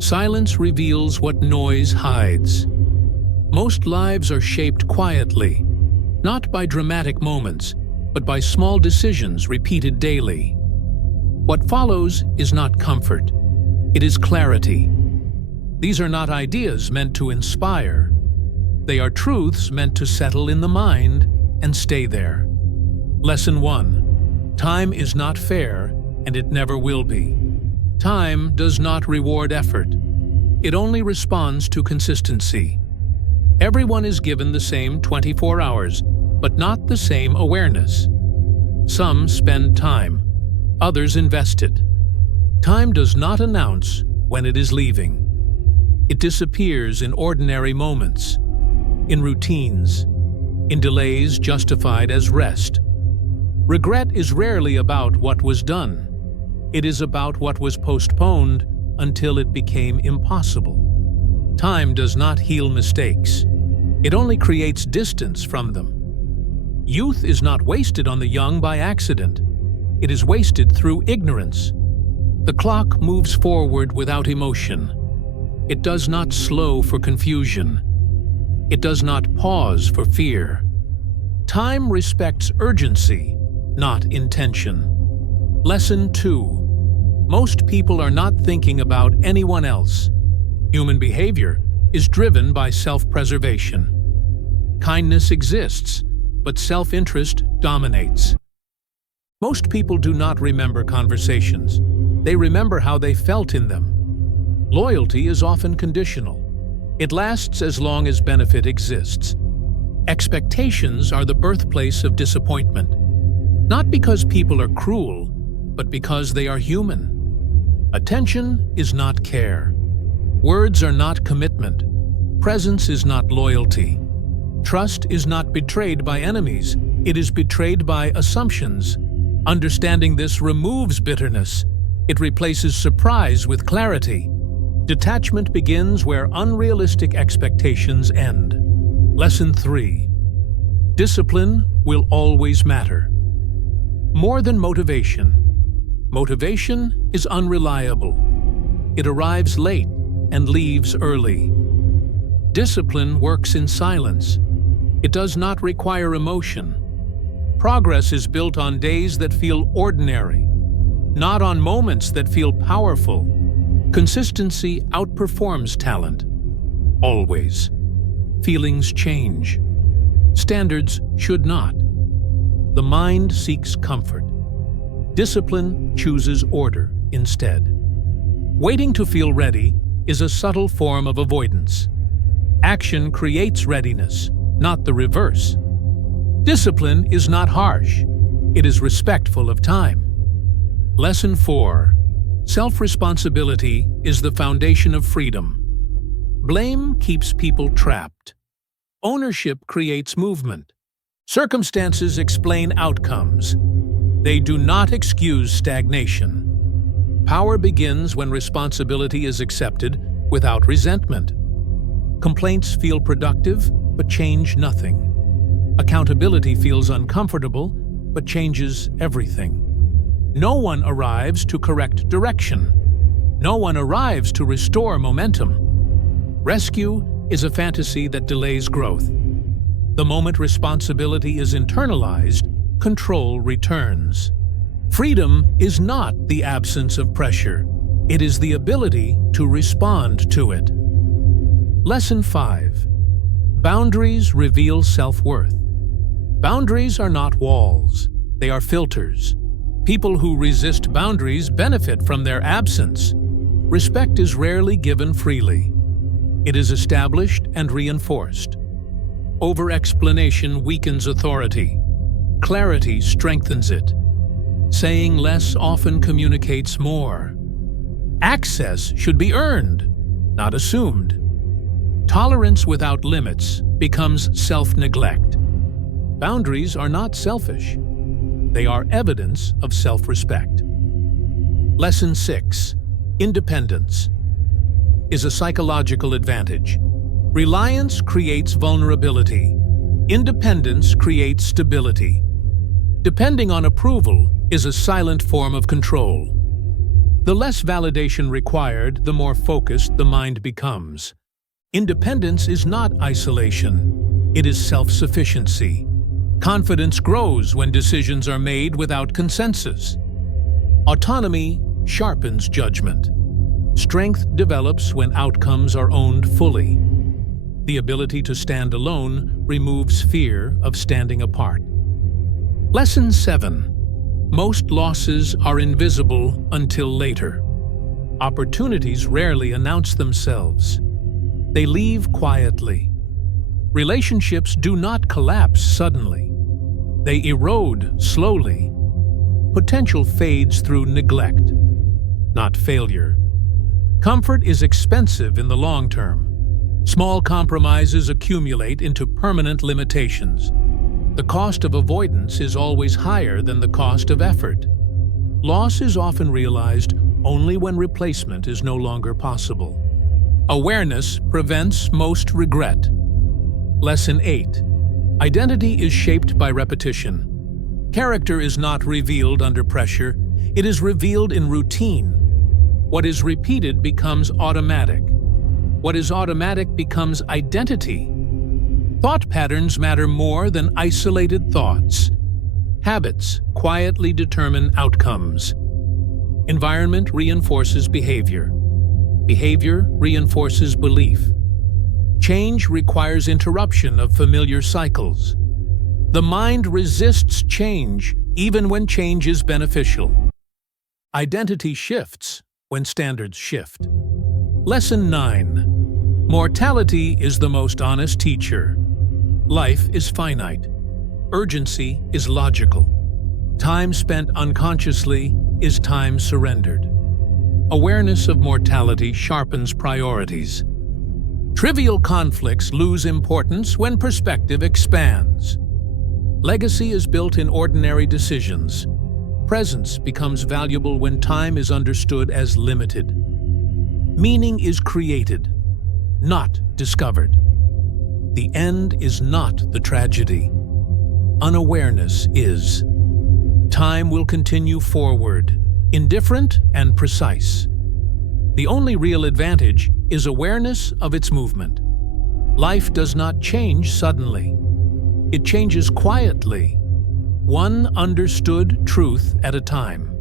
Silence reveals what noise hides. Most lives are shaped quietly, not by dramatic moments, but by small decisions repeated daily. What follows is not comfort. It is clarity. These are not ideas meant to inspire. They are truths meant to settle in the mind and stay there. Lesson 1. Time is not fair, and it never will be. Time does not reward effort. It only responds to consistency. Everyone is given the same 24 hours, but not the same awareness. Some spend time, others invest it. Time does not announce when it is leaving. It disappears in ordinary moments, in routines, in delays justified as rest. Regret is rarely about what was done. It is about what was postponed until it became impossible. Time does not heal mistakes. It only creates distance from them. Youth is not wasted on the young by accident. It is wasted through ignorance. The clock moves forward without emotion. It does not slow for confusion. It does not pause for fear. Time respects urgency, not intention. Lesson 2. Most people are not thinking about anyone else. Human behavior is driven by self-preservation. Kindness exists, but self-interest dominates. Most people do not remember conversations. They remember how they felt in them. Loyalty is often conditional. It lasts as long as benefit exists. Expectations are the birthplace of disappointment. Not because people are cruel, but because they are human. Attention is not care. Words are not commitment. Presence is not loyalty. Trust is not betrayed by enemies. It is betrayed by assumptions. Understanding this removes bitterness. It replaces surprise with clarity. Detachment begins where unrealistic expectations end. Lesson 3. Discipline will always matter. More than motivation. Motivation is unreliable. It arrives late and leaves early. Discipline works in silence. It does not require emotion. Progress is built on days that feel ordinary, not on moments that feel powerful. Consistency outperforms talent. Always. Feelings change. Standards should not. The mind seeks comfort. Discipline chooses order instead. Waiting to feel ready is a subtle form of avoidance. Action creates readiness, not the reverse. Discipline is not harsh. It is respectful of time. Lesson 4. Self-responsibility is the foundation of freedom. Blame keeps people trapped. Ownership creates movement. Circumstances explain outcomes. They do not excuse stagnation. Power begins when responsibility is accepted without resentment. Complaints feel productive, but change nothing. Accountability feels uncomfortable, but changes everything. No one arrives to correct direction. No one arrives to restore momentum. Rescue is a fantasy that delays growth. The moment responsibility is internalized, control returns. Freedom is not the absence of pressure. It is the ability to respond to it. Lesson 5. Boundaries reveal self-worth. Boundaries are not walls. They are filters. People who resist boundaries benefit from their absence. Respect is rarely given freely. It is established and reinforced. Over-explanation weakens authority. Clarity strengthens it. Saying less often communicates more. Access should be earned, not assumed. Tolerance without limits becomes self-neglect. Boundaries are not selfish. They are evidence of self-respect. Lesson 6. Independence is a psychological advantage. Reliance creates vulnerability. Independence creates stability. Depending on approval is a silent form of control. The less validation required, the more focused the mind becomes. Independence is not isolation. It is self-sufficiency. Confidence grows when decisions are made without consensus. Autonomy sharpens judgment. Strength develops when outcomes are owned fully. The ability to stand alone removes fear of standing apart. Lesson 7. Most losses are invisible until later. Opportunities rarely announce themselves. They leave quietly. Relationships do not collapse suddenly. They erode slowly. Potential fades through neglect, not failure. Comfort is expensive in the long term. Small compromises accumulate into permanent limitations. The cost of avoidance is always higher than the cost of effort. Loss is often realized only when replacement is no longer possible. Awareness prevents most regret. Lesson 8. Identity is shaped by repetition. Character is not revealed under pressure. It is revealed in routine. What is repeated becomes automatic. What is automatic becomes identity. Thought patterns matter more than isolated thoughts. Habits quietly determine outcomes. Environment reinforces behavior. Behavior reinforces belief. Change requires interruption of familiar cycles. The mind resists change even when change is beneficial. Identity shifts when standards shift. Lesson 9. Mortality is the most honest teacher. Life is finite. Urgency is logical. Time spent unconsciously is time surrendered. Awareness of mortality sharpens priorities. Trivial conflicts lose importance when perspective expands. Legacy is built in ordinary decisions. Presence becomes valuable when time is understood as limited. Meaning is created, not discovered. The end is not the tragedy. Unawareness is. Time will continue forward, indifferent and precise. The only real advantage is awareness of its movement. Life does not change suddenly. It changes quietly, one understood truth at a time.